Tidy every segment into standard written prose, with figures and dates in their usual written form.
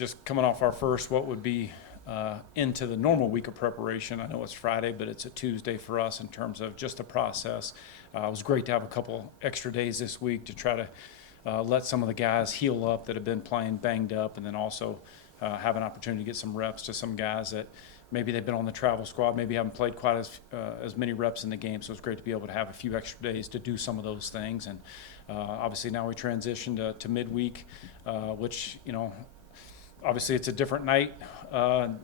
just coming off our first, what would be into the normal week of preparation. I know it's Friday, but it's a Tuesday for us in terms of just the process. It was great to have a couple extra days this week to try to let some of the guys heal up that have been playing banged up, and then also have an opportunity to get some reps to some guys that maybe they've been on the travel squad, maybe haven't played quite as many reps in the game. So it's great to be able to have a few extra days to do some of those things. And obviously now we transition to midweek, which, obviously it's a different night.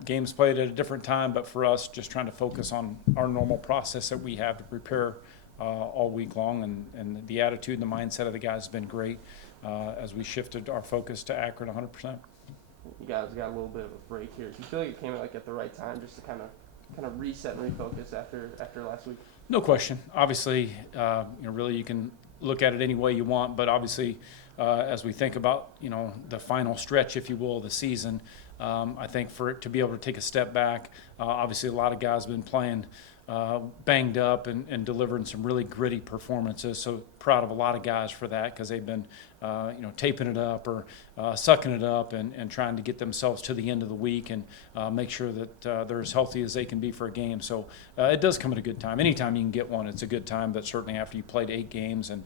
Games played at a different time, but for us, just trying to focus on our normal process that we have to prepare all week long. And the attitude and the mindset of the guys has been great as we shifted our focus to Akron 100%. You guys got a little bit of a break here. Do you feel like it came at the right time just to kind of reset and refocus after last week? No question. Obviously, really you can look at it any way you want, but obviously as we think about, the final stretch, if you will, of the season, I think for it to be able to take a step back, obviously a lot of guys have been playing banged up and delivering some really gritty performances. So proud of a lot of guys for that, because they've been, taping it up or sucking it up and trying to get themselves to the end of the week and make sure that they're as healthy as they can be for a game. So it does come at a good time. Anytime you can get one, it's a good time. But certainly after you played 8 games and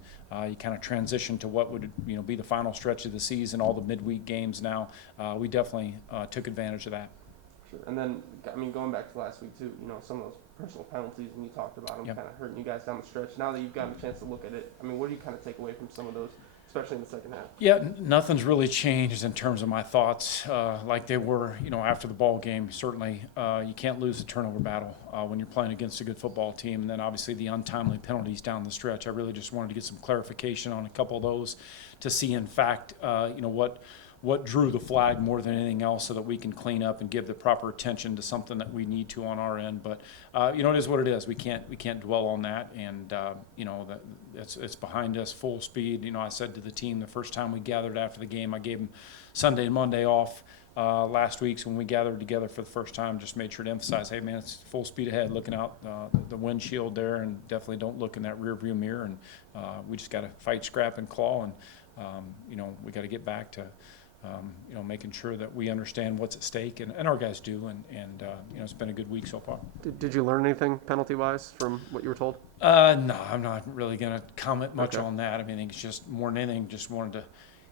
you kind of transition to what would be the final stretch of the season, all the midweek games now, we definitely took advantage of that. Sure. And then, going back to last week too, some of those personal penalties, and you talked about them Yep. kind of hurting you guys down the stretch. Now that you've gotten a chance to look at it, what do you kind of take away from some of those, especially in the second half? Yeah, nothing's really changed in terms of my thoughts like they were, after the ball game. Certainly, you can't lose the turnover battle when you're playing against a good football team. And then obviously the untimely penalties down the stretch. I really just wanted to get some clarification on a couple of those to see, in fact, what drew the flag more than anything else, so that we can clean up and give the proper attention to something that we need to on our end. But it is what it is. We can't dwell on that, and that it's behind us full speed. I said to the team the first time we gathered after the game, I gave them Sunday and Monday off last week. So when we gathered together for the first time, just made sure to emphasize, hey man, it's full speed ahead, looking out the windshield there, and definitely don't look in that rear view mirror. And we just got to fight, scrap, and claw, and we got to get back to making sure that we understand what's at stake, and our guys do, and it's been a good week so far. Did you learn anything penalty-wise from what you were told? No, I'm not really going to comment much on that. I think it's just more than anything, just wanted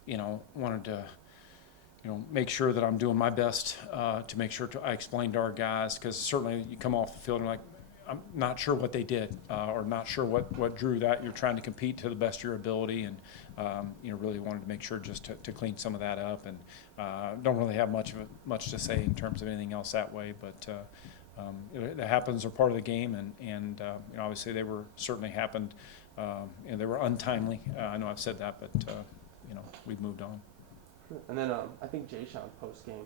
to make sure that I'm doing my best to make sure I explain to our guys, because certainly you come off the field and like, I'm not sure what they did or not sure what drew that. You're trying to compete to the best of your ability, and really wanted to make sure just to clean some of that up, and don't really have much to say in terms of anything else that way. But it happens, are part of the game, and obviously they were certainly happened. They were untimely. I know I've said that, but we've moved on. Sure. And then I think Jay Sean post game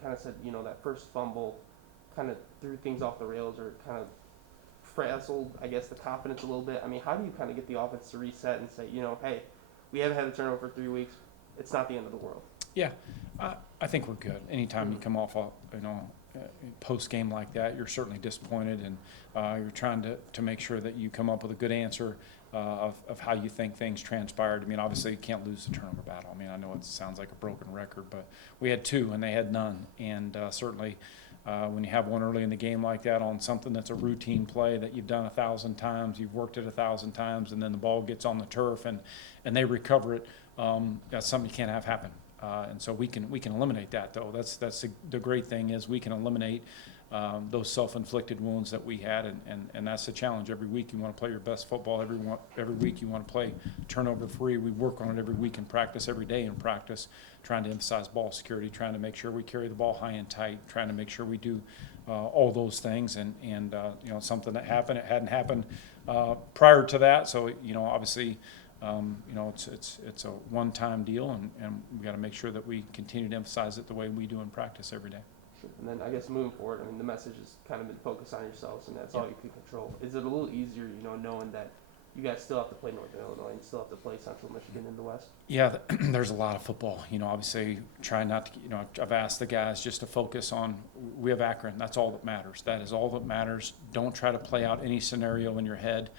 kind of said that first fumble kind of threw things off the rails, or kind of frazzled, I guess, the confidence a little bit. How do you kind of get the offense to reset and say, hey, we haven't had a turnover for 3 weeks. It's not the end of the world. Yeah, I think we're good. Anytime you come off a post game like that, you're certainly disappointed, and you're trying to make sure that you come up with a good answer of how you think things transpired. Obviously you can't lose the turnover battle. I know it sounds like a broken record, but we had 2 and they had none, and certainly when you have one early in the game like that on something that's a routine play that you've done 1,000 times, you've worked it 1,000 times, and then the ball gets on the turf and they recover it, that's something you can't have happen. And so we can eliminate that, though. That's the great thing, is we can eliminate those self-inflicted wounds that we had, and that's the challenge. Every week you want to play your best football. Every week you want to play turnover-free. We work on it every week in practice, every day in practice, trying to emphasize ball security, trying to make sure we carry the ball high and tight, trying to make sure we do all those things. And something that happened, it hadn't happened prior to that. So obviously, it's a one-time deal, and we got to make sure that we continue to emphasize it the way we do in practice every day. Sure. And then I guess moving forward, the message has kind of been focused on yourselves, and that's all you can control. Is it a little easier, knowing that you guys still have to play Northern Illinois and still have to play Central Michigan in the West? Yeah, there's a lot of football. Obviously trying not to, I've asked the guys just to focus on, we have Akron. That's all that matters. That is all that matters. Don't try to play out any scenario in your head.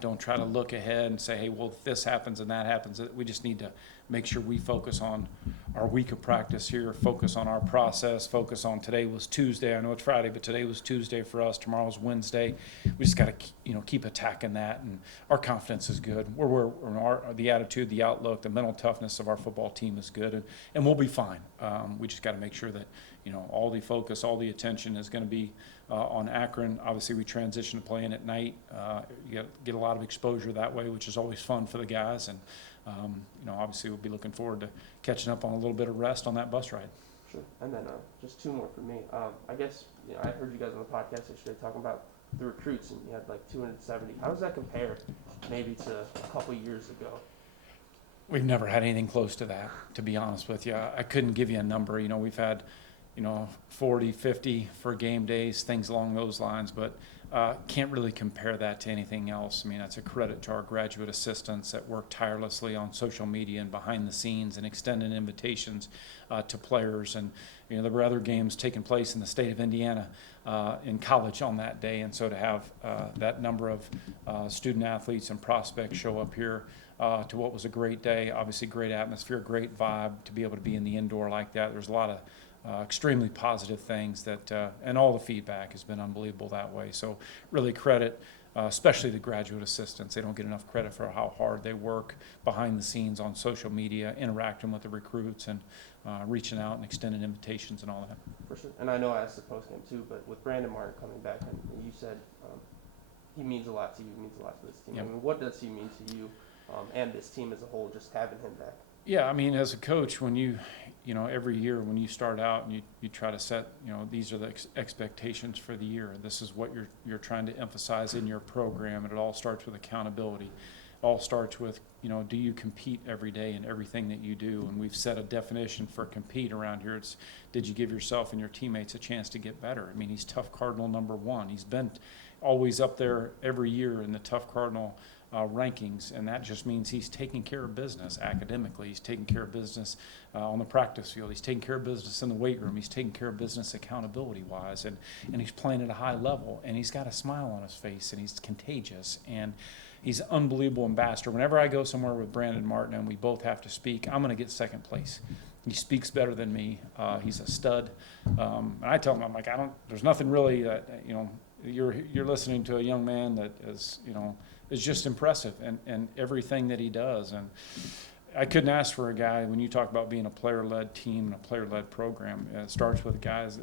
Don't try to look ahead and say, hey, well, if this happens and that happens. We just need to make sure we focus on our week of practice here, focus on our process, focus on today was Tuesday. I know it's Friday, but today was Tuesday for us. Tomorrow's Wednesday. We just got to, keep attacking that, and our confidence is good. The attitude, the outlook, the mental toughness of our football team is good, and we'll be fine. We just got to make sure that, all the focus, all the attention is going to be on Akron. Obviously, we transition to playing at night. You get a lot of exposure that way, which is always fun for the guys, and obviously we'll be looking forward to catching up on a little bit of rest on that bus ride. Sure. And then just two more for me. I guess I heard you guys on the podcast yesterday talking about the recruits, and you had like 270. How does that compare maybe to a couple years ago? We've never had anything close to that, to be honest with you. I couldn't give you a number. We've had 40, 50 for game days, things along those lines, but can't really compare that to anything else. I mean, that's a credit to our graduate assistants that work tirelessly on social media and behind the scenes and extending invitations to players. And, there were other games taking place in the state of Indiana in college on that day. And so to have that number of student athletes and prospects show up here to what was a great day, obviously great atmosphere, great vibe, to be able to be in the indoor like that. There's a lot of extremely positive things that, and all the feedback has been unbelievable that way. So really credit, especially the graduate assistants. They don't get enough credit for how hard they work behind the scenes on social media, interacting with the recruits and reaching out and extending invitations and all that. For sure. And I know I asked the post game too, but with Brandon Martin coming back, and you said he means a lot to you, means a lot to this team. Yep. I mean, what does he mean to you and this team as a whole, just having him back? Yeah, I mean, as a coach, when every year when you start out and you try to set, these are the expectations for the year. This is what you're trying to emphasize in your program, and it all starts with accountability. It all starts with, do you compete every day in everything that you do? And we've set a definition for compete around here. It's, did you give yourself and your teammates a chance to get better? I mean, he's Tough Cardinal #1. He's been always up there every year in the Tough Cardinal rankings, and that just means he's taking care of business academically. He's taking care of business on the practice field. He's taking care of business in the weight room. He's taking care of business accountability-wise, and he's playing at a high level, and he's got a smile on his face, and he's contagious, and he's an unbelievable ambassador. Whenever I go somewhere with Brandon Martin and we both have to speak, I'm going to get second place. He speaks better than me. He's a stud. And I tell him, I'm like, there's nothing really that, you're listening to a young man that is just impressive and everything that he does. And I couldn't ask for a guy, when you talk about being a player-led team and a player-led program, it starts with guys,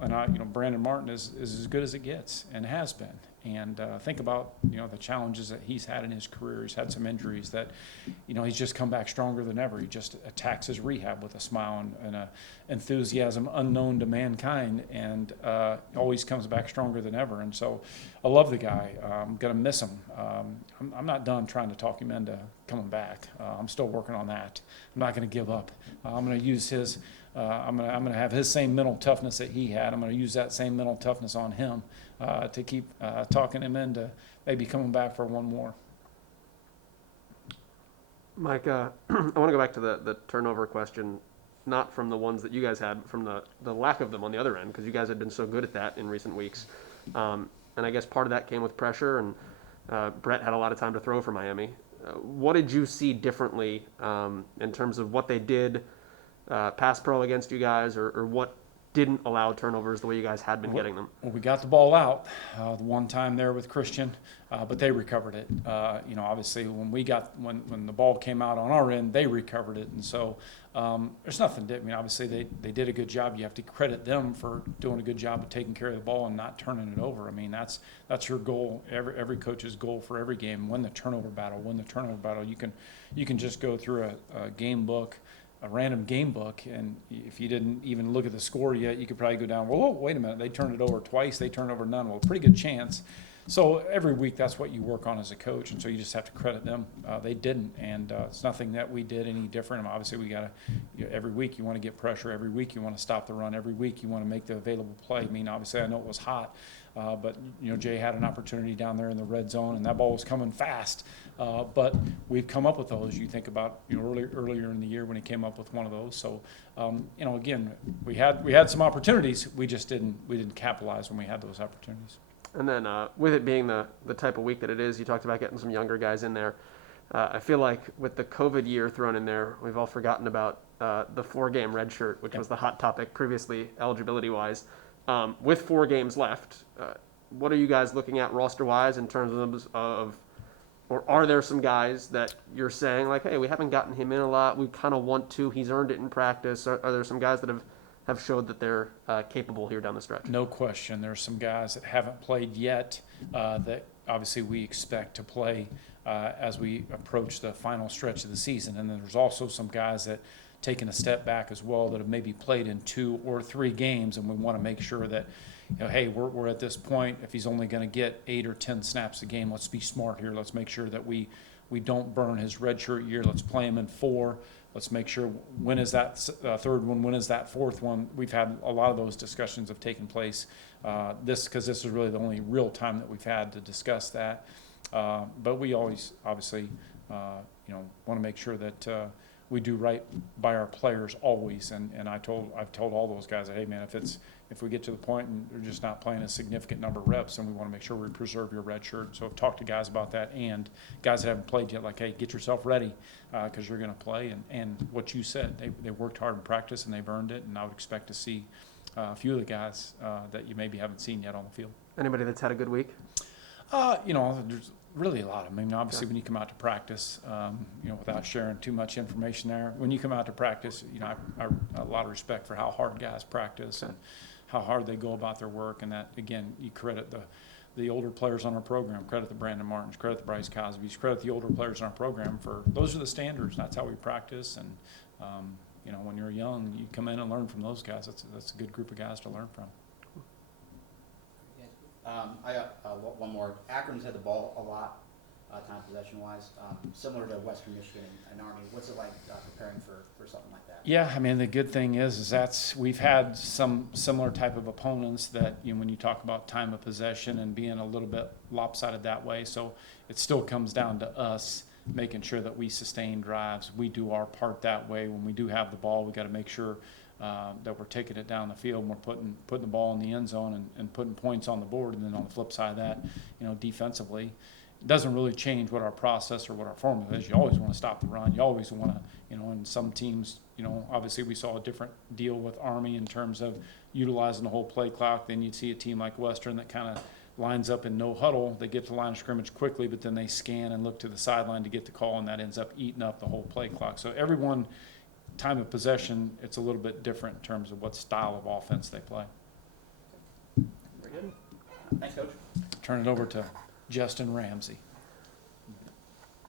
and Brandon Martin is as good as it gets and has been. And think about, the challenges that he's had in his career. He's had some injuries that, he's just come back stronger than ever. He just attacks his rehab with a smile and a enthusiasm unknown to mankind, and always comes back stronger than ever. And so I love the guy. I'm going to miss him. I'm not done trying to talk him into coming back. I'm still working on that. I'm not going to give up. I'm going to use his I'm gonna have his same mental toughness that he had. I'm gonna use that same mental toughness on him to keep talking him into maybe coming back for one more. Mike, I want to go back to the turnover question, not from the ones that you guys had, but from the lack of them on the other end, because you guys had been so good at that in recent weeks. And I guess part of that came with pressure, and Brett had a lot of time to throw for Miami. What did you see differently in terms of what they did pass pro against you guys, or what didn't allow turnovers the way you guys had been getting them? Well, we got the ball out the one time there with Christian, but they recovered it. Obviously when the ball came out on our end, they recovered it, and so there's nothing. Obviously they did a good job. You have to credit them for doing a good job of taking care of the ball and not turning it over. That's your goal. Every coach's goal for every game: win the turnover battle. You can just go through a game book, a random game book, and if you didn't even look at the score yet, you could probably go down, whoa, wait a minute, they turned it over twice, they turned over none. Well, pretty good chance. So every week that's what you work on as a coach, and so you just have to credit them. They didn't, and it's nothing that we did any different. Obviously we got to, every week you want to get pressure, every week you want to stop the run, every week you want to make the available play. Obviously I know it was hot, but Jay had an opportunity down there in the red zone, and that ball was coming fast. But we've come up with those. You think about earlier in the year when he came up with one of those. So again, we had some opportunities. We didn't capitalize when we had those opportunities. And then with it being the type of week that it is, you talked about getting some younger guys in there. I feel like with the COVID year thrown in there, we've all forgotten about the 4-game red shirt, which was the hot topic previously, eligibility-wise. With 4 games left, what are you guys looking at roster-wise in terms of, or are there some guys that you're saying like, hey, we haven't gotten him in a lot, we kind of want to, he's earned it in practice? Are there some guys that have showed that they're capable here down the stretch? No question. There's some guys that haven't played yet that obviously we expect to play as we approach the final stretch of the season. And then there's also some guys that taken a step back as well that have maybe played in 2 or 3 games, and we want to make sure that, hey, we're at this point. If he's only going to get 8 or 10 snaps a game, let's be smart here. Let's make sure that we don't burn his redshirt year. Let's play him in 4. Let's make sure, when is that 3rd one? When is that 4th one? We've had a lot of those discussions have taken place. Because this is really the only real time that we've had to discuss that. But we always, obviously, want to make sure that we do right by our players always. And I've told all those guys that, hey man, if we get to the point and they're just not playing a significant number of reps, then we want to make sure we preserve your red shirt. So I've talked to guys about that, and guys that haven't played yet, like, hey, get yourself ready because you're going to play. And what you said, they worked hard in practice and they've earned it. And I would expect to see a few of the guys that you maybe haven't seen yet on the field. Anybody that's had a good week? There's really a lot of them. I mean, obviously, when you come out to practice, without sharing too much information there, when you come out to practice, I have a lot of respect for how hard guys practice and how hard they go about their work. And that, again, you credit the older players on our program, credit the Brandon Martins, credit the Bryce Cosby's, credit the older players on our program for those are the standards. That's how we practice. And, when you're young, you come in and learn from those guys. That's a good group of guys to learn from. I got one more. Akron's had the ball a lot, time possession-wise, similar to Western Michigan and Army. What's it like preparing for something like that? Yeah, I mean, the good thing is we've had some similar type of opponents that, when you talk about time of possession and being a little bit lopsided that way. So it still comes down to us making sure that we sustain drives. We do our part that way. When we do have the ball, we got to make sure that we're taking it down the field and we're putting the ball in the end zone and putting points on the board. And then on the flip side of that, defensively, it doesn't really change what our process or what our formula is. You always want to stop the run. You always want to, and some teams, obviously we saw a different deal with Army in terms of utilizing the whole play clock. Then you'd see a team like Western that kind of lines up in no huddle. They get to the line of scrimmage quickly, but then they scan and look to the sideline to get the call, and that ends up eating up the whole play clock. So everyone, time of possession, it's a little bit different in terms of what style of offense they play. Very good. Thanks, Coach. Turn it over to Justin Ramsey.